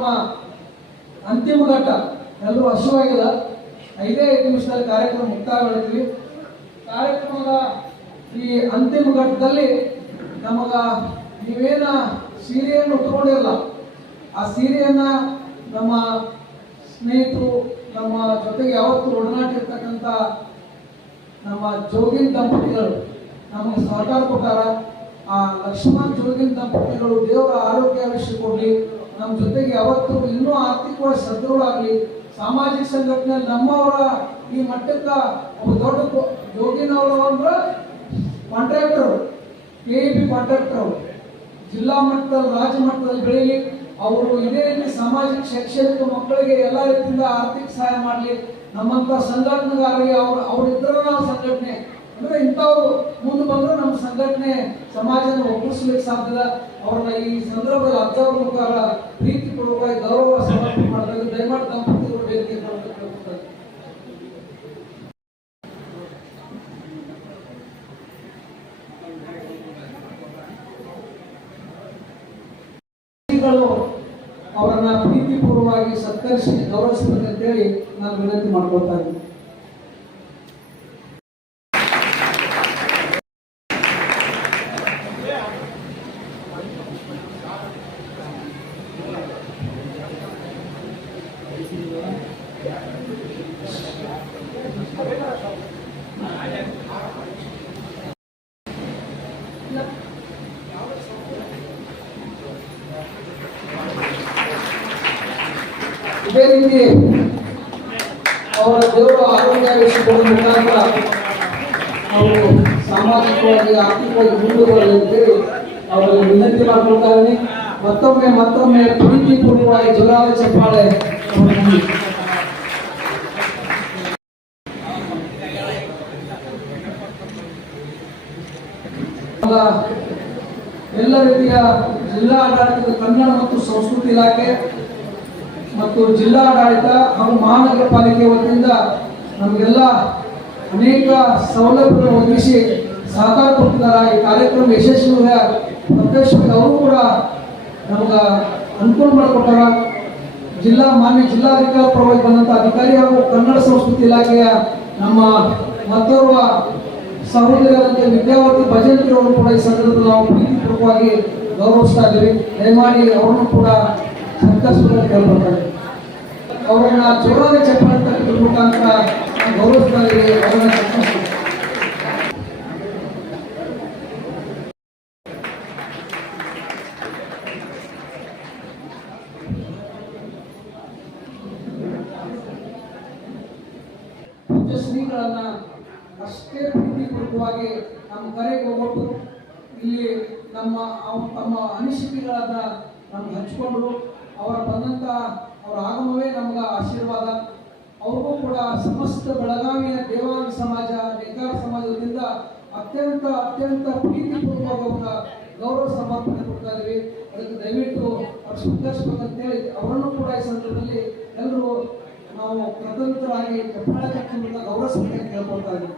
ಕಾರ್ಯಕ್ರಮ ಅಂತಿಮ ಘಟ್ಟ ಎಲ್ಲರೂ ಹಸುವಾಗಿಲ್ಲ. ಐದೇ ಐದು ನಿಮಿಷದಲ್ಲಿ ಕಾರ್ಯಕ್ರಮ ಮುಕ್ತಾಯ ಮಾಡ್ತೀವಿ ಕಾರ್ಯಕ್ರಮದ ಈ ಅಂತಿಮ ಘಟ್ಟದಲ್ಲಿ ನಮಗ ನೀವೇನ ಸೀರೆಯನ್ನು ಉಟ್ಕೊಂಡಿರಲ್ಲ ಆ ಸೀರೆಯನ್ನ ನಮ್ಮ ಸ್ನೇಹಿತರು, ನಮ್ಮ ಜೊತೆಗೆ ಯಾವತ್ತೂ ಒಡನಾಟ ಇರ್ತಕ್ಕಂಥ ನಮ್ಮ ಜೋಗಿನ್ ದಂಪತಿಗಳು ನಮಗೆ ಸಹಕಾರ ಕೊಟ್ಟಾರ ಆ ಲಕ್ಷ್ಮಣ್ ಜೋಗಿನ್ ದಂಪತಿಗಳು ದೇವರ ಆರೋಗ್ಯ ವಿಷಯ ಕೊಡ್ಲಿ. ನಮ್ಮ ಜೊತೆಗೆ ಯಾವತ್ತು ಇನ್ನೂ ಆರ್ಥಿಕವಾಗಿ ಸದೃಢವಾಗಲಿ ಸಾಮಾಜಿಕ ಸಂಘಟನೆ ನಮ್ಮವರ ಈ ಮಟ್ಟಕ್ಕೆ ಒಬ್ಬ ದೊಡ್ಡ ಅಂದ್ರೆ contractor K E B contractor ಜಿಲ್ಲಾ ಮಟ್ಟದಲ್ಲಿ, ರಾಜ್ಯ ಮಟ್ಟದಲ್ಲಿ ಬೆಳೀಲಿ, ಅವರು ಇದೇ ರೀತಿ ಸಾಮಾಜಿಕ ಶೈಕ್ಷಣಿಕ ಮಕ್ಕಳಿಗೆ ಎಲ್ಲ ರೀತಿಯಿಂದ ಆರ್ಥಿಕ ಸಹಾಯ ಮಾಡಲಿ. ನಮ್ಮಂತ ಸಂಘಟನೆಗಾರರಿಗೆ ಅವರು ಅವರಿದ್ದರೂ ನಾವು ಸಂಘಟನೆ. ಅಂದ್ರೆ ಇಂಥವ್ರು ಮುಂದೆ ಬಂದ್ರೆ ನಮ್ಮ ಸಂಘಟನೆ ಸಮಾಜನ ಒಗ್ಗೂಡಿಸ್ಲಿಕ್ಕೆ ಸಾಧ್ಯದ ಅವ್ರನ್ನ ಈ ಸಂದರ್ಭದಲ್ಲಿ ಅಬ್ಸರ್ವ್ ಮುಖಾಂತರ ಪ್ರೀತಿ ಕೊಡುವ ಗೌರವ ಸಮರ್ಪಣೆ ಮಾಡಬೇಕು. ದಯಮಾಡಿ ದಂಪತಿಗಳು ಬೇಡಿಕೆ ಅವರನ್ನ ಪ್ರೀತಿಪೂರ್ವವಾಗಿ ಸತ್ಕರಿಸಿ ಗೌರವಿಸಬೇಕು ಅಂತೇಳಿ ನಾನು ವಿನಂತಿ ಮಾಡ್ಕೊಳ್ತಾ ಇದ್ದೀನಿ. ಇದೇ ರೀತಿ ಅವರ ದೇವರ ಆರೋಗ್ಯ ಮುಖಾಂತರ ಅವರು ಸಾಮಾಜಿಕವಾಗಿ, ಆರ್ಥಿಕವಾಗಿ ಮುಂದುವರಲಿ ಅಂತೇಳಿ ಅವರಲ್ಲಿ ವಿನಂತಿ ಮಾಡ್ಕೊಳ್ತಾ ಮತ್ತೊಮ್ಮೆ ಮತ್ತೊಮ್ಮೆ ಪ್ರೀತಿಪೂರ್ವವಾಗಿ ಜೋರಾದ ಚಪ್ಪಾಳೆ ಎಲ್ಲ ರೀತಿಯ ಜಿಲ್ಲಾ ಆಡಳಿತದ ಕನ್ನಡ ಮತ್ತು ಸಂಸ್ಕೃತಿ ಇಲಾಖೆ ಮತ್ತು ಜಿಲ್ಲಾ ಆಡಳಿತ ಹಾಗೂ ಮಹಾನಗರ ಪಾಲಿಕೆ ವತಿಯಿಂದ ನಮಗೆಲ್ಲ ಅನೇಕ ಸೌಲಭ್ಯಗಳನ್ನು ಒದಗಿಸಿ ಸಹಕಾರ ಕೊಡ್ತಿದ್ದಾರೆ ಈ ಕಾರ್ಯಕ್ರಮ ಯಶಸ್ವಿ ಪ್ರತ್ಯಕ್ಷವಾಗಿ ಅವರು ಕೂಡ ನಮ್ಗೆ ಅನುಕೂಲ ಮಾಡಿಕೊಟ್ಟಾರ. ಜಿಲ್ಲಾ ಮಾನ್ಯ ಜಿಲ್ಲಾಧಿಕಾರಿ ಪರವಾಗಿ ಬಂದಂಥ ಅಧಿಕಾರಿ ಹಾಗೂ ಕನ್ನಡ ಸಂಸ್ಕೃತಿ ಇಲಾಖೆಯ ನಮ್ಮ ಮತ್ತೋರ್ವ ಸಹೋದರಿಯಾದಂಥ ವಿದ್ಯಾವರ್ತಿ ಭಜಂತ್ರಿಯವರು ಕೂಡ ಈ ಸಂದರ್ಭದಲ್ಲಿ ನಾವು ಪ್ರೀತಿಪೂರ್ವಕವಾಗಿ ಗೌರವಿಸ್ತಾ ಇದ್ದೀವಿ ದಯಮಾಡಿ ಅವರನ್ನು ಕೂಡ ಸಂತಸದಲ್ಲಿ ಕೇಳ್ಕೊಳ್ತಾರೆ ಅವರನ್ನ ಚೋರಾದ ಚಪ್ಪಾಳೆ ಮುಖಾಂತರ ಗೌರವಿಸ್ತಾ ಇದ್ದೀವಿ ಶ್ರೀಗಳನ್ನ ಅಷ್ಟೇ ಪ್ರೀತಿಪೂರ್ವಕವಾಗಿ ನಮ್ಮ ಕರೆಗೆ ಹೋಗ್ಬಿಟ್ಟು ಇಲ್ಲಿ ನಮ್ಮ ತಮ್ಮ ಅನಿಸಿಕೆಗಳನ್ನ ನಮ್ಗೆ ಹಂಚಿಕೊಂಡ್ರು. ಅವರ ಬಂದಂತ ಅವರ ಆಗಮವೇ ನಮ್ಗೆ ಆಶೀರ್ವಾದ. ಅವ್ರಿಗೂ ಕೂಡ ಸಮಸ್ತ ಬೆಳಗಾವಿಯ ದೇವಾಂಗ ಸಮಾಜ, ನೇಕಾರ ಸಮಾಜದಿಂದ ಅತ್ಯಂತ ಅತ್ಯಂತ ಪ್ರೀತಿಪೂರ್ವಕ ಪೂರ್ವಕ ಗೌರವ ಸಮರ್ಪಣೆ ಕೊಡ್ತಾ ಇದೀವಿ ಅದಕ್ಕೆ ದಯವಿಟ್ಟು ಅವ್ರು ಸ್ವೀಕರಿಸ್ಬೇಕಂತೇಳಿ ಅವರನ್ನು ಕೂಡ ಈ ಸಂದರ್ಭದಲ್ಲಿ ಎಲ್ಲರೂ ನಾವು ಕೃತಜ್ಞರಾಗಿ ಕಪ್ಪಳ ಗೌರವಿಸಬೇಕಂತ ಕೇಳ್ಕೊಳ್ತಾ ಇದ್ದೀವಿ.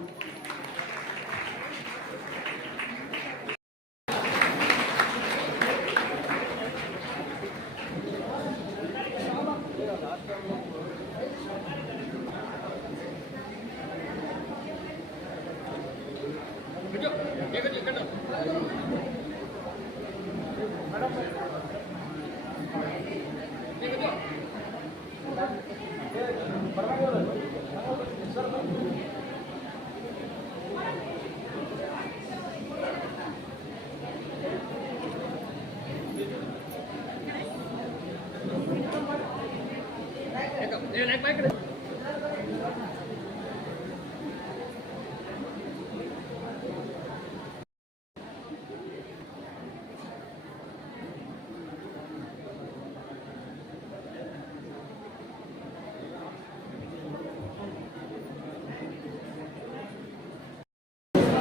Yeah, that back of the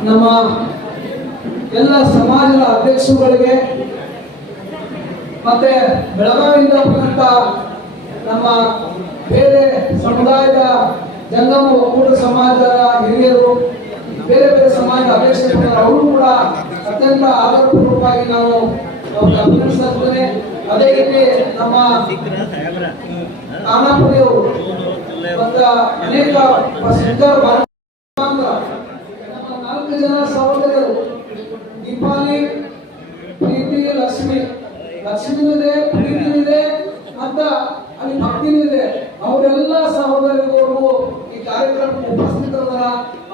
ನಮ್ಮ ಎಲ್ಲ ಸಮಾಜದ ಅಧ್ಯಕ್ಷರುಗಳಿಗೆ ಮತ್ತೆ ಬೆಳಗಾವಿಯಿಂದ ಬಂದಂತ ನಮ್ಮ ಬೇರೆ ಸಮುದಾಯದ ಜಂಗಮ ಒಕ್ಕೂಟ ಸಮಾಜದ ಹಿರಿಯರು, ಬೇರೆ ಬೇರೆ ಸಮಾಜದ ಅಧ್ಯಕ್ಷರು ಅವರು ಕೂಡ ಅತ್ಯಂತ ಆಧಾರಪೂರ್ವಕವಾಗಿ ನಾವು ಅವ್ರಿಗೆ ಅಭಿನಂದಿಸ್ತೇನೆ ಅದೇ ರೀತಿ ನಮ್ಮ ಖಾನಾಪುರಿಯವರು ಅನೇಕ ಜನ ಸಹೋದರರು, ದೀಪಾಲಿ, ಪ್ರೀತಿ, ಲಕ್ಷ್ಮಿ. ಲಕ್ಷ್ಮಿನೂ ಇದೆ ಅಂತ ಅಲ್ಲಿ ಭಕ್ತಿನೂ ಇದೆ ಅವರೆಲ್ಲ ಸಹೋದರಿಗೂ ಈ ಕಾರ್ಯಕ್ರಮಕ್ಕೆ ಉಪಸ್ಥಿತರ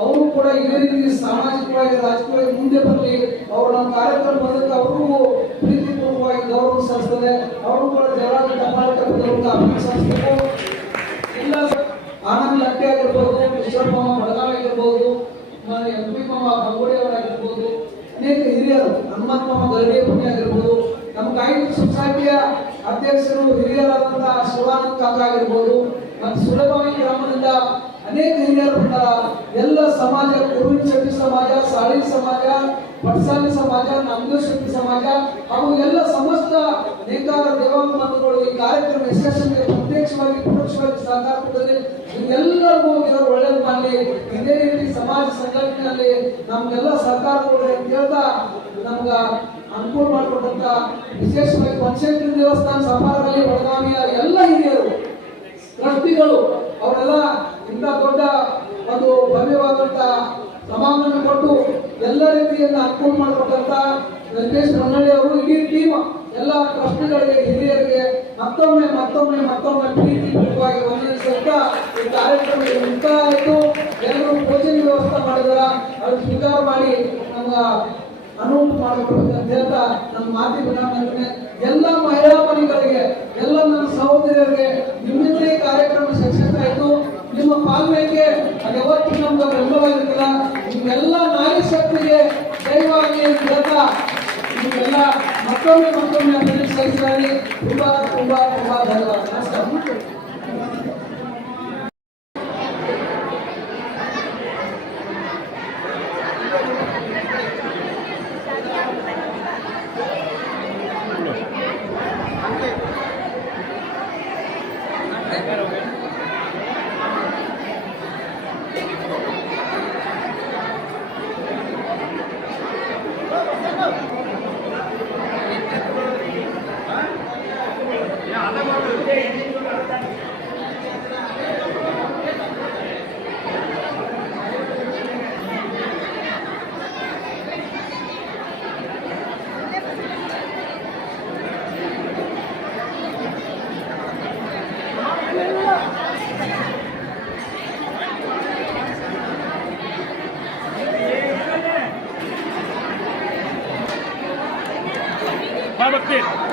ಅವರು ಕೂಡ ಇದೇ ರೀತಿ ಸಾಮಾಜಿಕವಾಗಿ, ರಾಜಕೀಯವಾಗಿ ಮುಂದೆ ಬರಲಿ. ಅವರು ನಮ್ಮ ಕಾರ್ಯಕ್ರಮ ಬಂದಕ್ಕೆ ಅವ್ರಿಗೂ ಪ್ರೀತಿಪೂರ್ವಕವಾಗಿ ಗೌರವ ಸಲ್ಲಿಸ್ತದೆ. ಅವರು ಕೂಡ ಜನರಾಜ ಕರ್ನಾಟಕ ಅಭಿನಂದಿಸಬೇಕು ಇಲ್ಲ, ಆನಂದ್ ಲಟ್ಟೆ ಆಗಿರ್ಬೋದು ಈಶ್ವರ ಬಡಗಾವ್ ಆಗಿರ್ಬೋದು ಎಂ ಪಿ ಅನೇಕ ಹಿರಿಯರು ಹನುಮಂತ ಮಾಮ ಗರಡಿ ಪುಣ್ಯ ಆಗಿರ್ಬೋದು ನಮ್ಮ ಗಾಯಕ ಸೊಸೈಟಿಯ ಅಧ್ಯಕ್ಷರು ಹಿರಿಯರಾದಂತಹ ಶಿವಾನಂದ್ ಕಾಕ ಆಗಿರ್ಬೋದು, ಮತ್ತು ಸುಲಭವಾಗಿ ಗ್ರಾಮದಿಂದ ಅನೇಕ ಹಿರಿಯರು ಬರ್ತಾರ ಎಲ್ಲ ಸಮಾಜ ಕುರುವಿನ ಶೆಟ್ಟಿ ಸಮಾಜ, ಸಾಳಿ ಸಮಾಜ, ಪಟ್ಸಾಲಿ ಸಮಾಜ ನಮ್ದು ಶೆಟ್ಟಿ ಸಮಾಜ, ಹಾಗೂ ಎಲ್ಲ ಸಮಸ್ತ ನೇಕಾರ ದೇವಾಂಗ ಬಂಧುಗಳು ಈ ಕಾರ್ಯಕ್ರಮ ಯಶಸ್ವಿಗೆ ಪ್ರತ್ಯಕ್ಷವಾಗಿ, ಪರೋಕ್ಷವಾಗಿ ಸಹಕಾರ ಕೊಡಲಿ ಎಲ್ಲರಿಗೂ ದೇವರು ಒಳ್ಳೇದು ಮಾಡಲಿ. ಇದೇ ಸಮಾಜ ಸಂಘಟನೆಯಲ್ಲಿ ನಮ್ಗೆಲ್ಲ ಸರ್ಕಾರ ಕೇಳ್ತಾ ನಮ್ಗ ಅನುಕೂಲ ಮಾಡಿಕೊಟ್ಟಂತ ವಿಶೇಷವಾಗಿ ಪಂಚಾಯತ್ ದೇವಸ್ಥಾನ ಸಭಾದಲ್ಲಿ ಬೆಳಗಾವಿಯ ಎಲ್ಲ ಹಿರಿಯರು, ಟ್ರಸ್ಟಿಗಳು, ಅವರೆಲ್ಲ ಇಂಥ ದೊಡ್ಡ ಒಂದು ಭವ್ಯವಾದಂತ ಸಮಾಧಾನ ಕೊಟ್ಟು ಎಲ್ಲ ರೀತಿಯನ್ನು ಅನುಕೂಲ ಮಾಡಿಕೊಟ್ಟಂತ ವೆಂಕಟೇಶ್ ಹೊನ್ನಳ್ಳಿ ಅವರು ಇಡೀ ಟೀಮ್ ಎಲ್ಲ ಟ್ರಸ್ಟಿಗಳಿಗೆ, ಹಿರಿಯರಿಗೆ ಮತ್ತೊಮ್ಮೆ ಮತ್ತೊಮ್ಮೆ ಮತ್ತೊಮ್ಮೆ ಪ್ರೀತಿ ಪೂರ್ವವಾಗಿ ವಂದಿಸುತ್ತಾ ಈ ಕಾರ್ಯಕ್ರಮ ಭೋಜನ ಮಾಡಿದಾರ ಅದು ಸ್ವೀಕಾರ ಮಾಡಿ ನಮ್ಮ ಅನುವು ಮಾಡಬೇಕು ಹೇಳ್ತಾ ನನ್ನ ಮಾತಿ ವಿರಾಮನೆ ಎಲ್ಲ ಮಹಿಳಾ ಮನೆಗಳಿಗೆ, ಎಲ್ಲ ನನ್ನ ಸಹೋದರಿಯರಿಗೆ ನಿಮ್ಮಿಂದ ಈ ಕಾರ್ಯಕ್ರಮ ಸಕ್ಸಸ್ ಆಯಿತು. ನಿಮ್ಮ ಪಾಲ್ಮೆಗೆ ಅದು ಯಾವತ್ತೂ ನಮ್ಗೆ ಬೆಂಬಲವಾಗಿರ್ತದ ನಿಮ್ಮೆಲ್ಲ ನಾರಿ ಶಕ್ತಿಗೆ ದೈವವಾಗಿ ಅಂತ ಹೇಳ್ತಾ ನಿಮ್ಗೆಲ್ಲ ಮತ್ತೊಮ್ಮೆ ಮತ್ತೊಮ್ಮೆ ತುಂಬ ತುಂಬ, ತುಂಬಾ まあ、待って。